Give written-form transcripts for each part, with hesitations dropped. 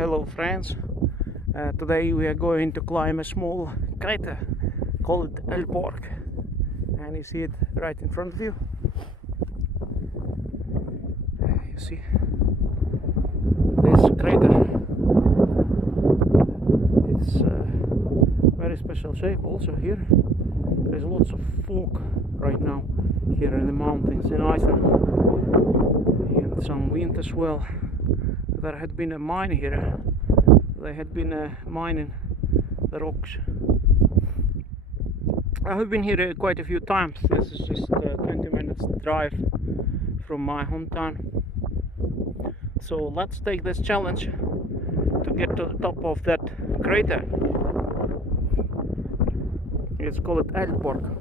hello friends. Today we are going to climb a small crater called Eldborg, and you see it right in front of you. You see this crater. It's very special shape also here. There's lots of fog right now here in the mountains in Iceland, and some wind as well. There had been a mine here. They had been mining the rocks. I have been here quite a few times. This is just 20 minutes drive from my hometown. So let's take this challenge to get to the top of that crater. It's called Edlborg.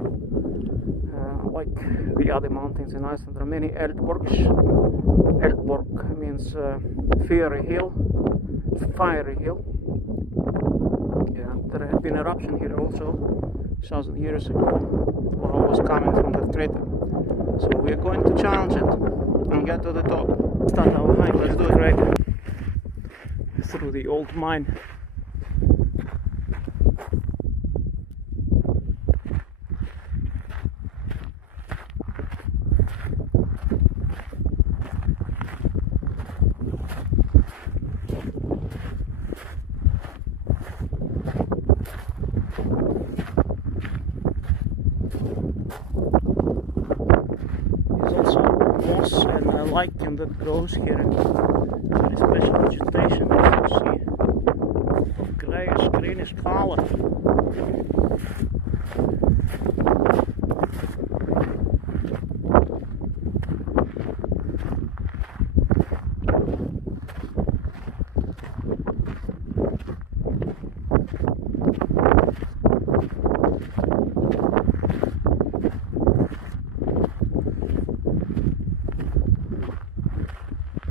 Like the other mountains in Iceland, there are many Eldborgs. Eldborg means fiery hill. Yeah, there had been eruption here also 1,000 years ago, or was coming from that crater. So we are going to challenge it and get to the top. Start our hike. Let's do it right through the old mine. Lichen that grows here, very special vegetation, as you see, grayish, greenish color.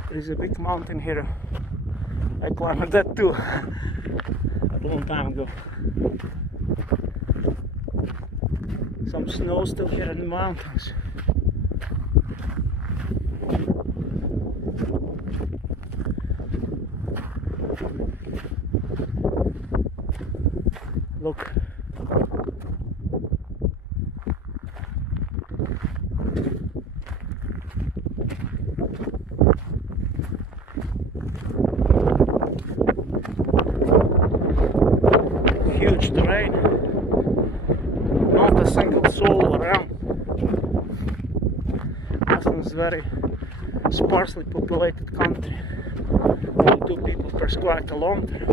There is a big mountain here. I climbed that too a long time ago. Some snow still here in the mountains. Look. Huge terrain, not a single soul around. Iceland is a very sparsely populated country, only 2 people per square kilometer.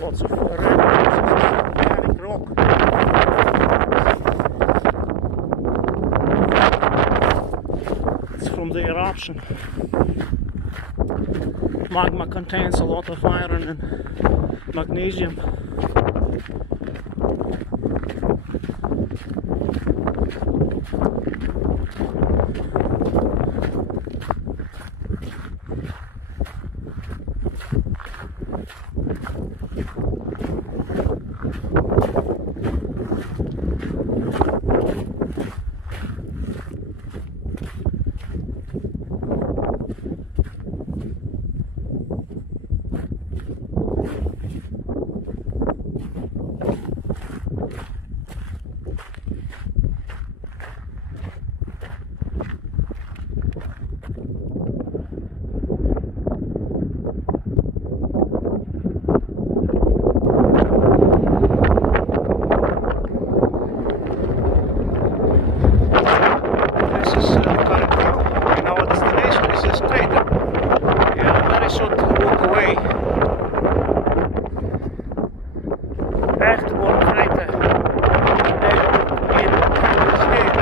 Lots of volcanic rock. It's from the eruption. Magma contains a lot of iron and magnesium. I should walk away. Eldborg crater. Eldborg in Hellisheiði.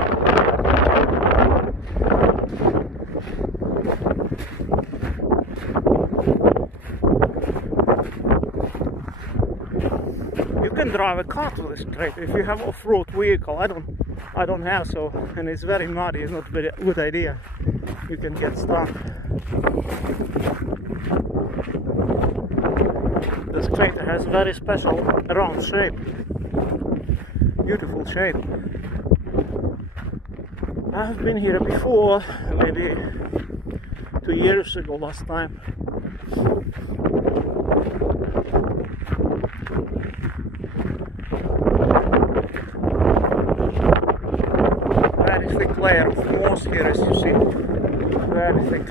You can drive a car to this crater if you have off-road vehicle. I don't have so, and it's very muddy. It's not a very good idea. You can get stuck. This crater has very special round shape. Beautiful shape. I've been here before, maybe 2 years ago last time. Very thick layer of moss here, as you see. Very thick.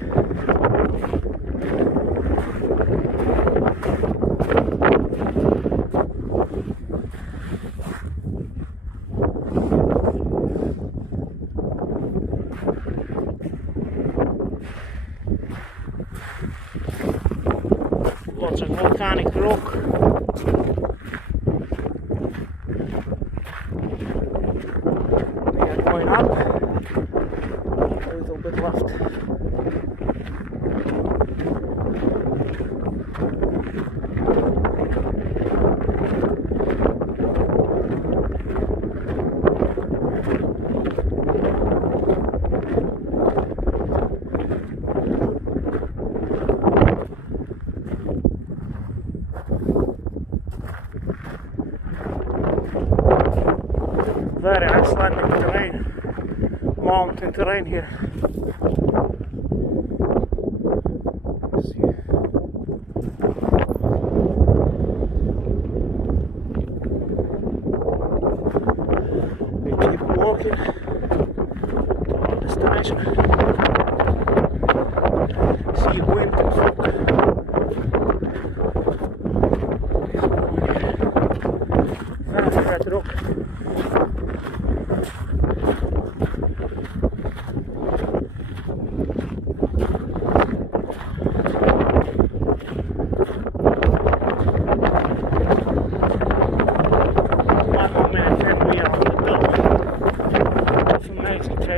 Lots of volcanic rock. We are going up. A little bit left. Very Icelandic terrain, mountain terrain here. See. We keep walking to our destination. See wind and fog. Very red rock.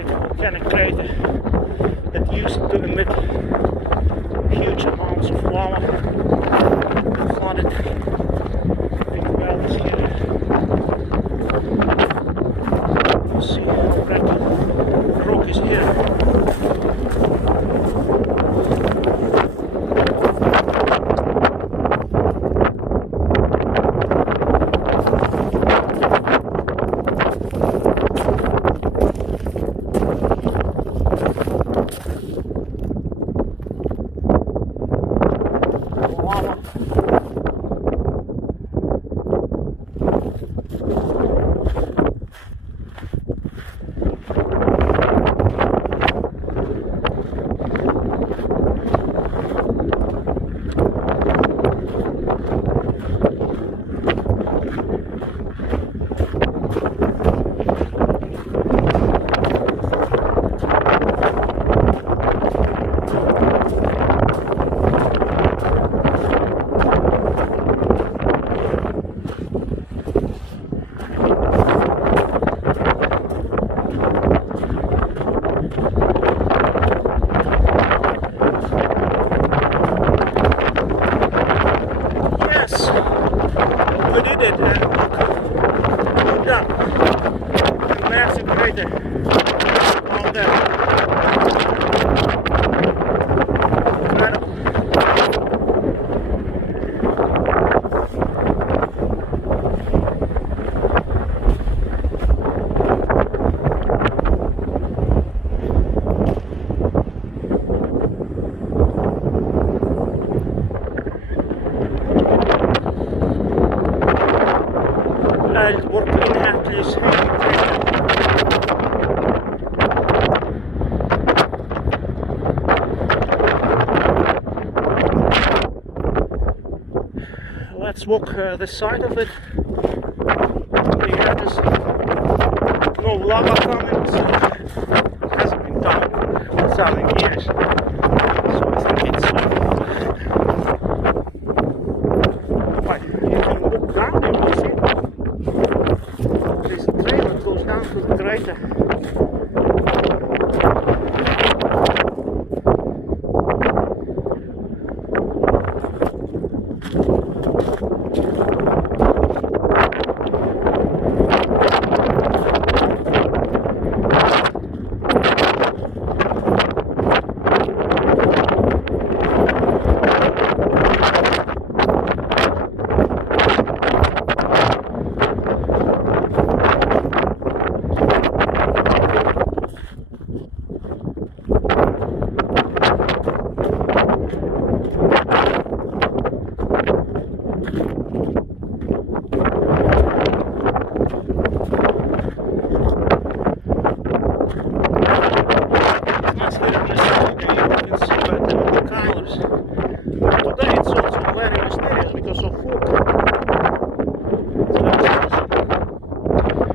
Volcanic crater that used to emit huge amounts of lava, flooded big valleys here. You see how red rock is here. Massive crater on there. Incredible. Eldborg in Hellisheiði. Let's walk this side of it. Yeah, there's no lava coming, so it hasn't been done for 1,000 years. So I think it's colors. Today it's also very mysterious because of fog.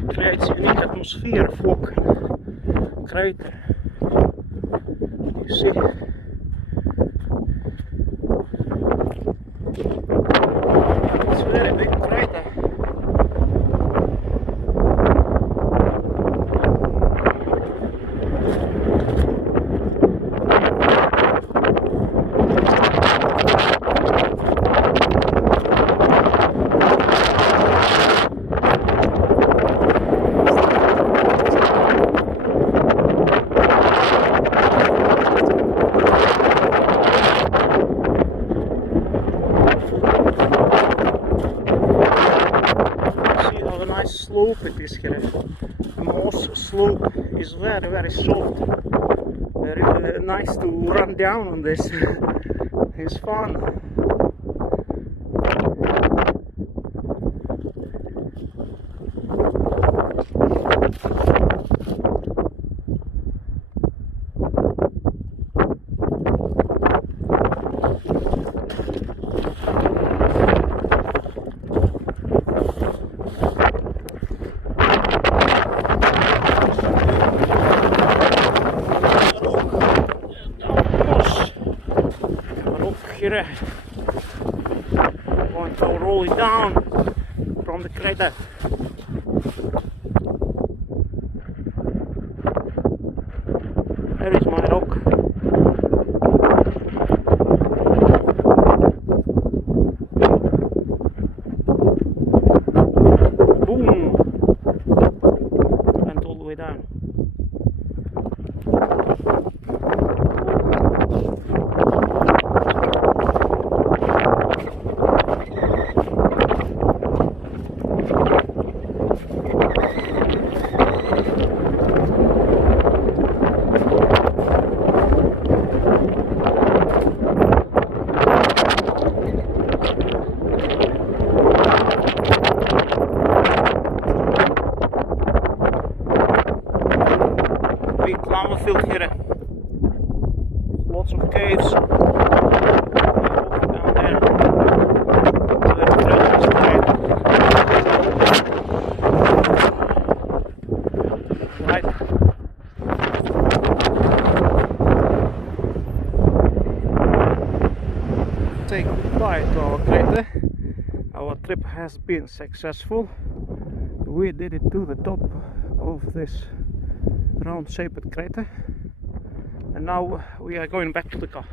It creates unique atmosphere, fog crater. You see? It's very big crater. Slope it is here. The moss slope is very soft. Very nice to run down on this. It's fun. Here, I'm going to roll it down from the crater. There is my rock. Boom! Went all the way down. Lava field here. Lots of caves. Down there. Right. Say goodbye to our crater. Our trip has been successful. We did it to the top of this round-shaped crater, and now we are going back to the car.